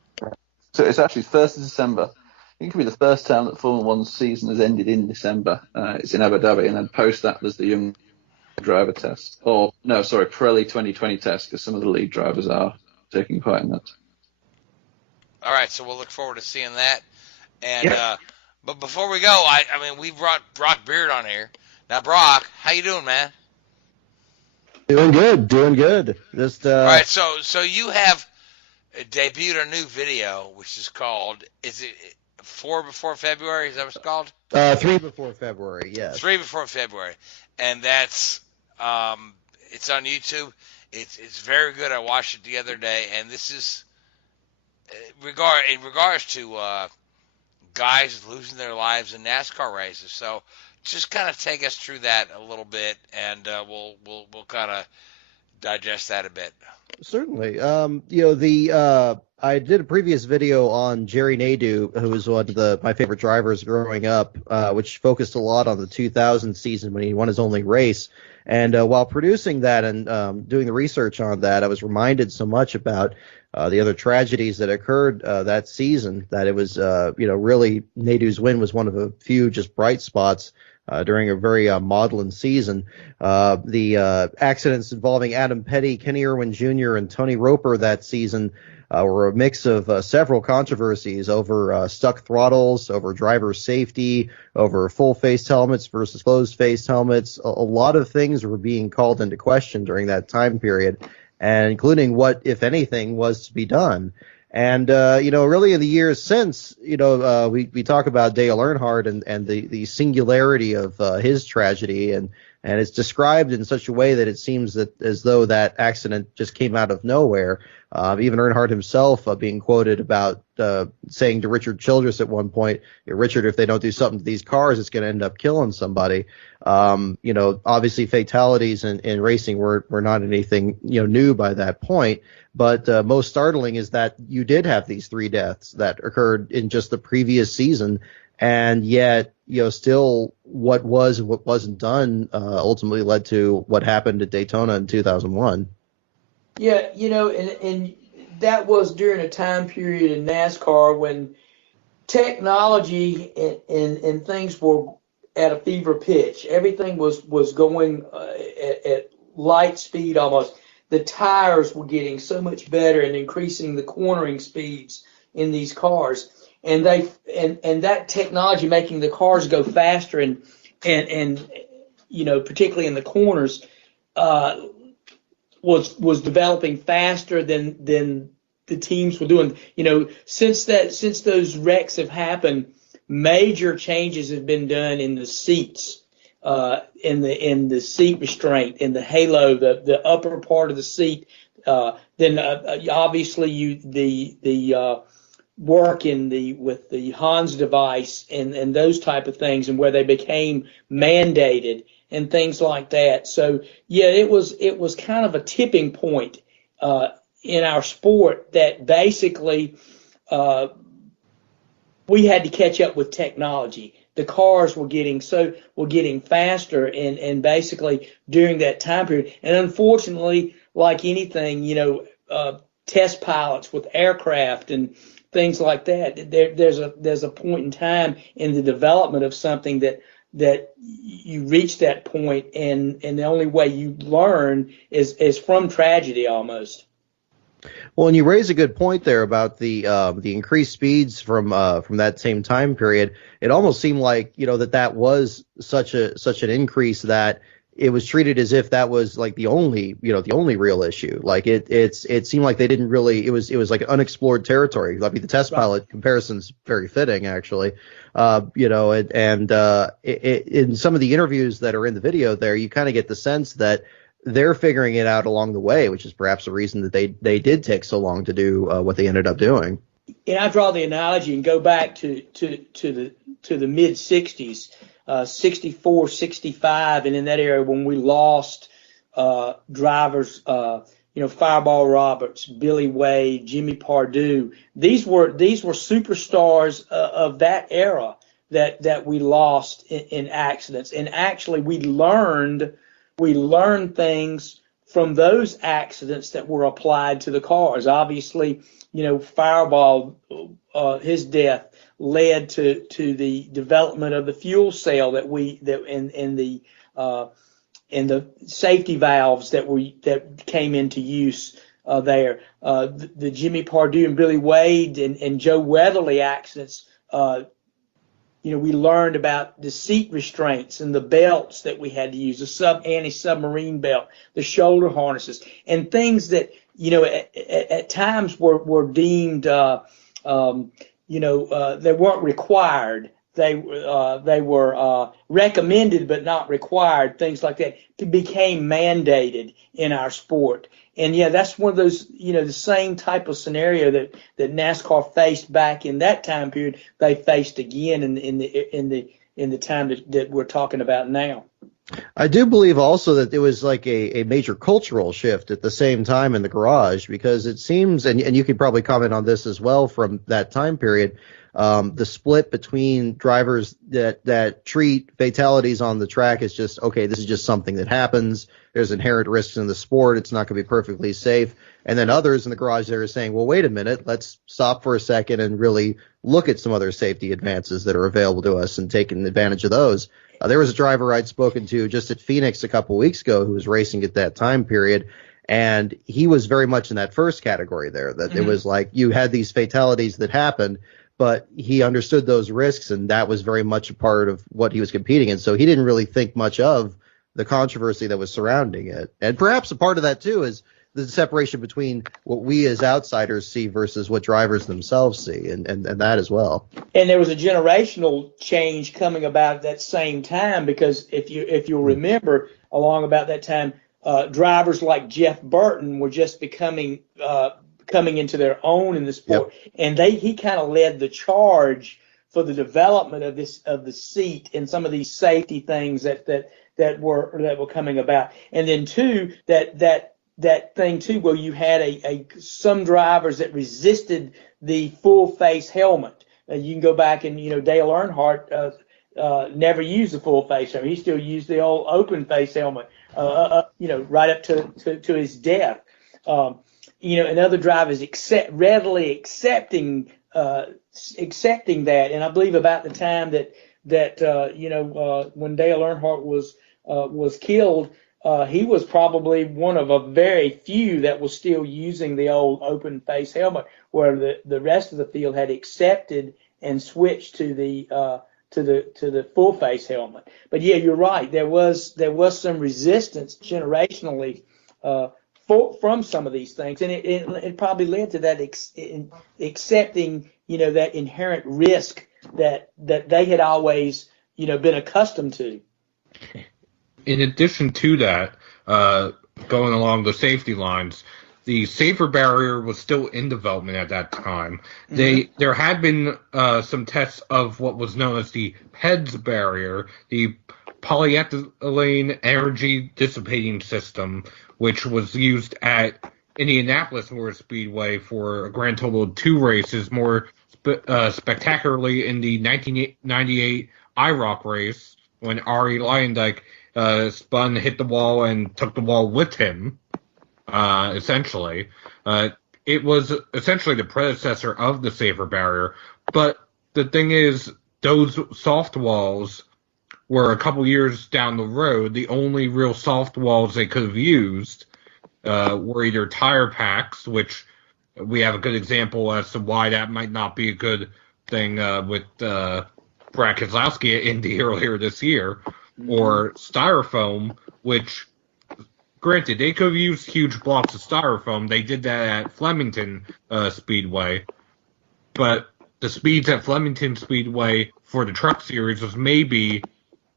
So it's actually 1st of December. I think it could be the first time that Formula One's season has ended in December. It's in Abu Dhabi, and then post that there's the young driver test. Pirelli 2020 test, because some of the lead drivers are taking part in that. All right, so we'll look forward to seeing that. And but before we go, I mean, we brought Brock Beard on here. Now, Brock, how you doing, man? Doing good. Just all right. So you have debuted a new video, which is called, is it 4 before February? Is that what it's called? 3 before February. Yes. 3 before February, and that's It's on YouTube. It's very good. I watched it the other day, and this is in regards to guys losing their lives in NASCAR races. So just kind of take us through that a little bit, and we'll kind of digest that a bit. Certainly. I did a previous video on Jerry Nadeau, who was one of my favorite drivers growing up, which focused a lot on the 2000 season when he won his only race. And while producing that and doing the research on that, I was reminded so much about the other tragedies that occurred that season that it was, really Nadeau's win was one of a few just bright spots during a very maudlin season. The accidents involving Adam Petty, Kenny Irwin Jr., and Tony Roper that season were a mix of several controversies over stuck throttles, over driver safety, over full-face helmets versus closed-face helmets. A lot of things were being called into question during that time period, and including what, if anything, was to be done. And, really in the years since, we talk about Dale Earnhardt and the singularity of his tragedy, and it's described in such a way that it seems that as though that accident just came out of nowhere. Even Earnhardt himself being quoted about saying to Richard Childress at one point, Richard, if they don't do something to these cars, it's going to end up killing somebody. Obviously fatalities in racing were not anything, new by that point. But most startling is that you did have these 3 deaths that occurred in just the previous season. And yet, still what was and what wasn't done ultimately led to what happened at Daytona in 2001. Yeah, and that was during a time period in NASCAR when technology and things were at a fever pitch. Everything was going at light speed almost. The tires were getting so much better and increasing the cornering speeds in these cars. And that technology making the cars go faster and particularly in the corners, was developing faster than the teams were doing. Since those wrecks have happened, major changes have been done in the seats, in the seat restraint, in the halo, the upper part of the seat. Then obviously the work with the Hans device and those type of things, and where they became mandated and things like that. So yeah, it was kind of a tipping point in our sport that basically we had to catch up with technology. The cars were getting faster and basically during that time period. And unfortunately, like anything, test pilots with aircraft and things like that, there's a point in time in the development of something that you reach that point, and the only way you learn is from tragedy almost. Well, and you raise a good point there about the increased speeds from that same time period. It almost seemed like that was such an increase that it was treated as if that was like the only real issue. Like it seemed like they didn't really. It was like unexplored territory. I mean, the test pilot comparison's very fitting actually. In some of the interviews that are in the video there, you kind of get the sense that they're figuring it out along the way, which is perhaps the reason that they did take so long to do what they ended up doing. And I draw the analogy and go back to the mid 60s, 64, 65, and in that area when we lost drivers, Fireball Roberts, Billy Wade, Jimmy Pardue. These were superstars of that era that we lost in accidents. And actually, we learned things from those accidents that were applied to the cars. Obviously, Fireball, his death led to the development of the fuel cell and the safety valves that came into use there. The Jimmy Pardue and Billy Wade and Joe Weatherly accidents, we learned about the seat restraints and the belts that we had to use, the anti-submarine belt, the shoulder harnesses, and things that, at times were deemed, they weren't required. they were recommended but not required, things like that, became mandated in our sport. And yeah, that's one of those, the same type of scenario that NASCAR faced back in that time period. They faced again in the time that we're talking about now. I do believe also that it was like a major cultural shift at the same time in the garage, because it seems, and you could probably comment on this as well from that time period, the split between drivers that treat fatalities on the track as just, okay, this is just something that happens. There's inherent risks in the sport. It's not going to be perfectly safe. And then others in the garage that are saying, well, wait a minute, let's stop for a second and really look at some other safety advances that are available to us and taking advantage of those. There was a driver I'd spoken to just at Phoenix a couple weeks ago who was racing at that time period, and he was very much in that first category there, that it was like you had these fatalities that happened, but he understood those risks, and that was very much a part of what he was competing in. So he didn't really think much of the controversy that was surrounding it. And perhaps a part of that, too, is the separation between what we as outsiders see versus what drivers themselves see, and that as well. And there was a generational change coming about at that same time, because if you'll remember, along about that time, drivers like Jeff Burton were just coming into their own in the sport, and he kind of led the charge for the development of the seat and some of these safety things that were coming about. And then too, that thing too, where you had some drivers that resisted the full face helmet. You can go back and Dale Earnhardt never used the full face helmet. He still used the old open face helmet, right up to his death. And other drivers readily accepting that. And I believe about the time that when Dale Earnhardt was killed, he was probably one of a very few that was still using the old open face helmet, where the rest of the field had accepted and switched to the full face helmet. But yeah, you're right. There was some resistance generationally from some of these things, and it probably led to that accepting that inherent risk that they had always been accustomed to. In addition to that, going along the safety lines, the safer barrier was still in development at that time. There had been some tests of what was known as the PEDS barrier, the polyethylene energy dissipating system, which was used at Indianapolis Motor Speedway for a grand total of 2 races, more spectacularly in the 1998 IROC race when Arie Luyendyk spun, hit the wall, and took the wall with him, essentially. It was essentially the predecessor of the safer barrier. But the thing is, those soft walls were a couple years down the road. The only real soft walls they could have used were either tire packs, which we have a good example as to why that might not be a good thing with Brad Keselowski at Indy earlier this year, or styrofoam, which, granted, they could have used huge blocks of styrofoam. They did that at Flemington Speedway, but the speeds at Flemington Speedway for the Truck Series was maybe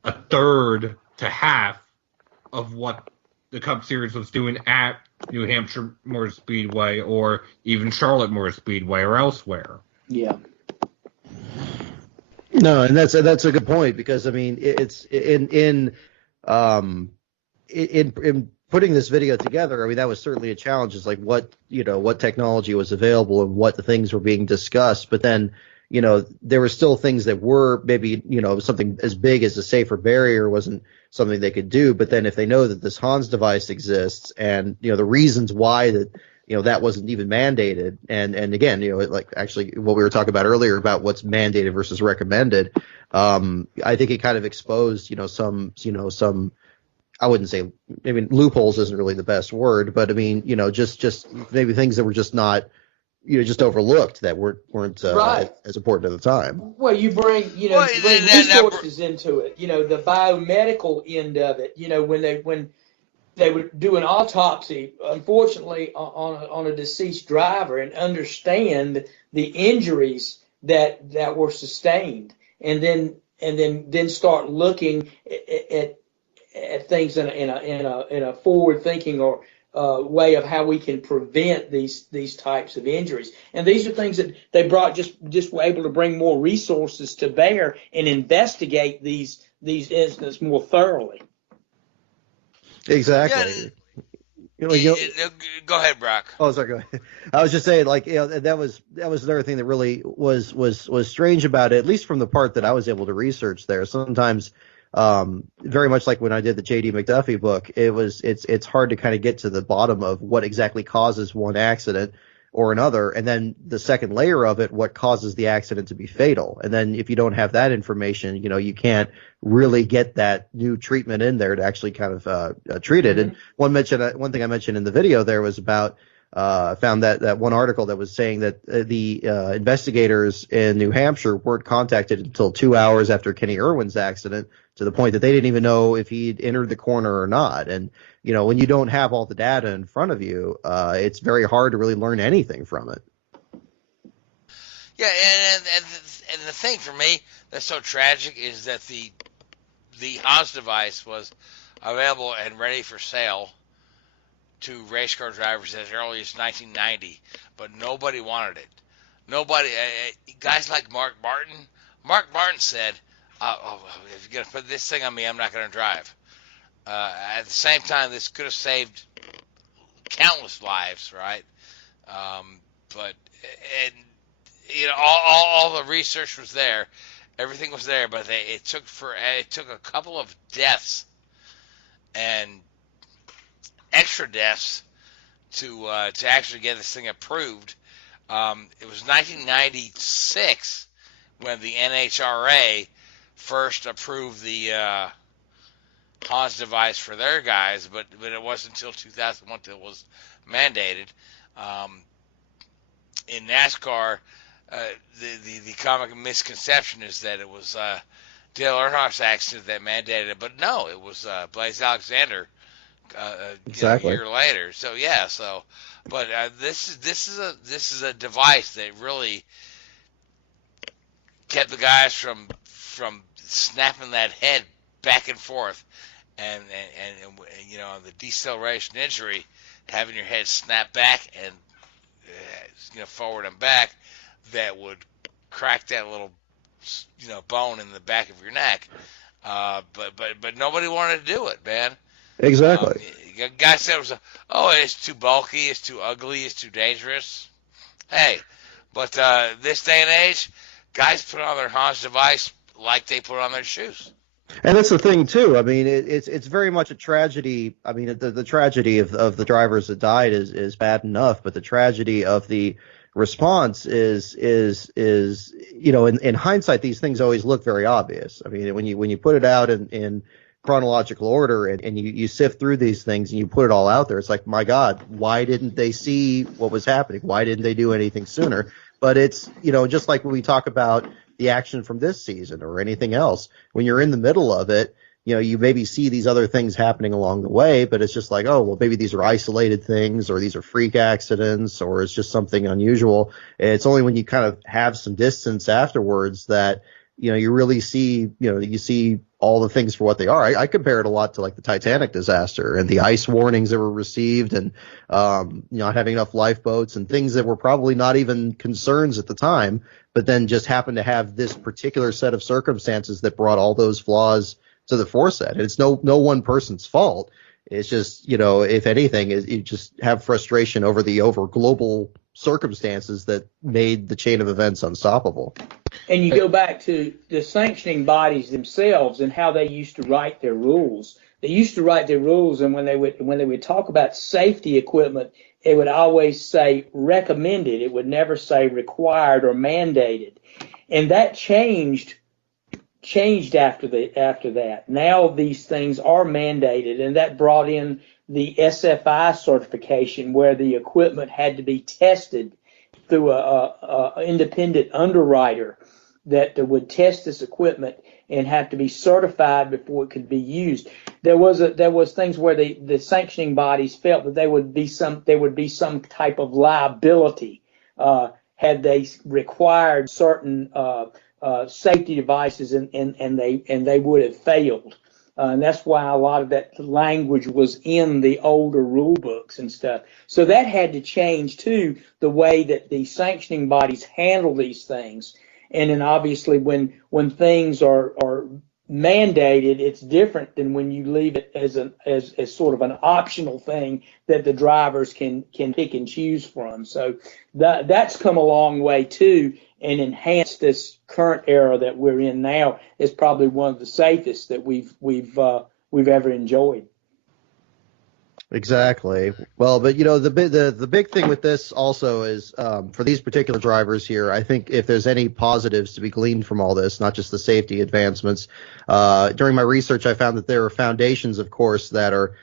a third to half of what the Cup Series was doing at New Hampshire Motor Speedway or even Charlotte Motor Speedway or elsewhere. Yeah. No, and that's a good point, because I mean it's in putting this video together. I mean, that was certainly a challenge. It's like what technology was available and what the things were being discussed. But then there were still things that were maybe something as big as a safer barrier wasn't something they could do. But then if they know that this Hans device exists and the reasons why that wasn't even mandated, and again, like actually what we were talking about earlier about what's mandated versus recommended, I think it kind of exposed some I wouldn't say, maybe loopholes isn't really the best word, but I mean just maybe things that were just not just overlooked, that weren't right. as important at the time. Well, you bring resources into it, the biomedical end of it, when they were doing autopsy, unfortunately, on a deceased driver, and understand the injuries that were sustained. and then start looking at things in a forward thinking or way of how we can prevent these types of injuries. And these are things that they brought just were able to bring more resources to bear and investigate these incidents more thoroughly. Exactly. Go ahead, Brock. Oh, sorry. Go ahead. I was just saying, like, that was another thing that really was strange about it, at least from the part that I was able to research there. Sometimes, very much like when I did the J.D. McDuffie book, it's hard to kind of get to the bottom of what exactly causes one accident or another, and then the second layer of it, what causes the accident to be fatal. And then if you don't have that information, you can't really get that new treatment in there to actually kind of treat it. And one thing I mentioned in the video there was about found that one article that was saying that the investigators in New Hampshire weren't contacted until 2 hours after Kenny Irwin's accident, to the point that they didn't even know if he'd entered the corner or not. And when you don't have all the data in front of you, it's very hard to really learn anything from it. Yeah, and the thing for me that's so tragic is that the Haas device was available and ready for sale to race car drivers as early as 1990, but nobody wanted it. Nobody, guys like Mark Martin. Mark Martin said, if you're going to put this thing on me, I'm not going to drive. At the same time, this could have saved countless lives, right? All the research was there, everything was there, but it took a couple of deaths and extra deaths to actually get this thing approved. It was 1996 when the NHRA first approved the Haas device for their guys, but it wasn't until 2001 until it was mandated. In NASCAR, the common misconception is that it was Dale Earnhardt's accident that mandated it, but no, it was Blaise Alexander exactly. A year later. So yeah, but this is a device that really kept the guys from snapping that head back and forth, and the deceleration injury, having your head snap back and forward and back, that would crack that little bone in the back of your neck. But nobody wanted to do it, man. Exactly. Guy said it's too bulky, it's too ugly, it's too dangerous. Hey, but this day and age, guys put on their Haas device like they put on their shoes. And that's the thing too. I mean, it's very much a tragedy. I mean, the tragedy of the drivers that died is bad enough, but the tragedy of the response is in hindsight, these things always look very obvious. I mean, when you put it out in chronological order and you sift through these things and you put it all out there, it's like, my God, why didn't they see what was happening? Why didn't they do anything sooner? But it's, just like when we talk about the action from this season or anything else, when you're in the middle of it, you maybe see these other things happening along the way, but it's just like, oh, well, maybe these are isolated things, or these are freak accidents, or it's just something unusual. And it's only when you kind of have some distance afterwards that, you really see, you see all the things for what they are. I compare it a lot to like the Titanic disaster and the ice warnings that were received, and not having enough lifeboats and things that were probably not even concerns at the time, but then just happened to have this particular set of circumstances that brought all those flaws to the forefront. And it's no one person's fault. It's just, if anything, you just have frustration over global circumstances that made the chain of events unstoppable. And you go back to the sanctioning bodies themselves and how they used to write their rules. They used to write their rules, and when they would talk about safety equipment, it would always say recommended. It would never say required or mandated. And that changed after that. Now these things are mandated, and that brought in the SFI certification, where the equipment had to be tested through a independent underwriter that would test this equipment and have to be certified before it could be used. There was things where the sanctioning bodies felt that there would be some type of liability had they required certain safety devices, and they would have failed. And that's why a lot of that language was in the older rule books and stuff. So that had to change too, the way that the sanctioning bodies handle these things. And then obviously when things are mandated, it's different than when you leave it as sort of an optional thing that the drivers can pick and choose from. So that's come a long way too, and enhanced this current era that we're in now is probably one of the safest that we've ever enjoyed. Exactly. Well, but the big thing with this also is for these particular drivers here, I think if there's any positives to be gleaned from all this, not just the safety advancements, during my research I found that there are foundations, of course, that are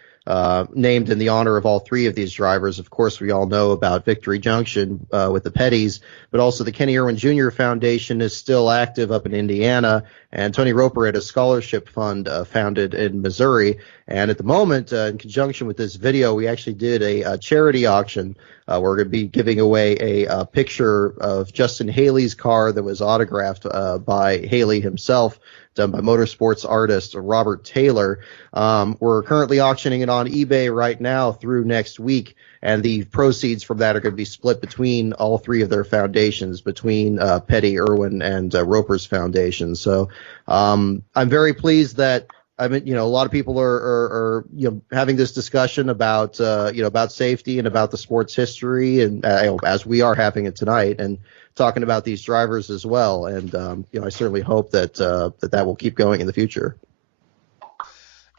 named in the honor of all three of these drivers. Of course, we all know about Victory Junction with the Petties, but also the Kenny Irwin Jr. Foundation is still active up in Indiana, and Tony Roper had a scholarship fund founded in Missouri. And at the moment, in conjunction with this video, we actually did a charity auction. We're going to be giving away a picture of Justin Haley's car that was autographed by Haley himself, done by motorsports artist Robert Taylor. We're currently auctioning it on eBay right now through next week, and the proceeds from that are going to be split between all three of their foundations, between Petty, Irwin, and Roper's foundation. So I'm very pleased that a lot of people are having this discussion about about safety and about the sport's history, and as we are having it tonight, and talking about these drivers as well. And I certainly hope that that will keep going in the future.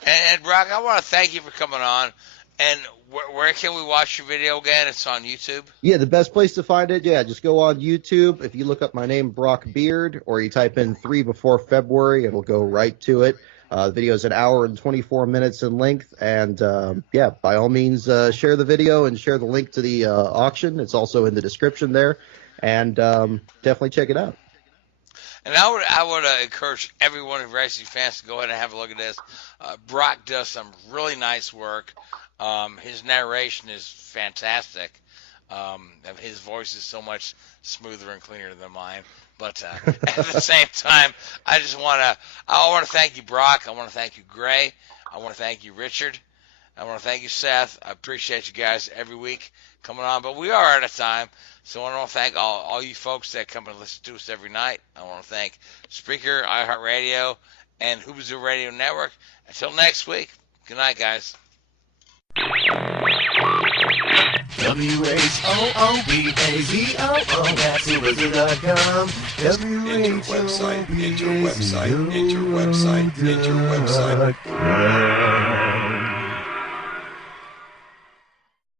And Brock, I want to thank you for coming on. And where can we watch your video again? It's on YouTube? Yeah, the best place to find it, just go on YouTube. If you look up my name, Brock Beard, or you type in 3 before February, it'll go right to it. The video is an hour and 24 minutes in length. And, by all means, share the video and share the link to the auction. It's also in the description there. And definitely check it out. And I would encourage everyone who's racing fans to go ahead and have a look at this. Brock does some really nice work. His narration is fantastic. His voice is so much smoother and cleaner than mine. But at the same time, I want to thank you, Brock. I want to thank you, Gray. I want to thank you, Richard. I want to thank you, Seth. I appreciate you guys every week coming on. But we are out of time. So I want to thank all you folks that come and listen to us every night. I want to thank Spreaker, iHeartRadio, and Hoobazoo Radio Network. Until next week, good night, guys. WHOOBAZOO, that's Hoobazoo.com. Enter website.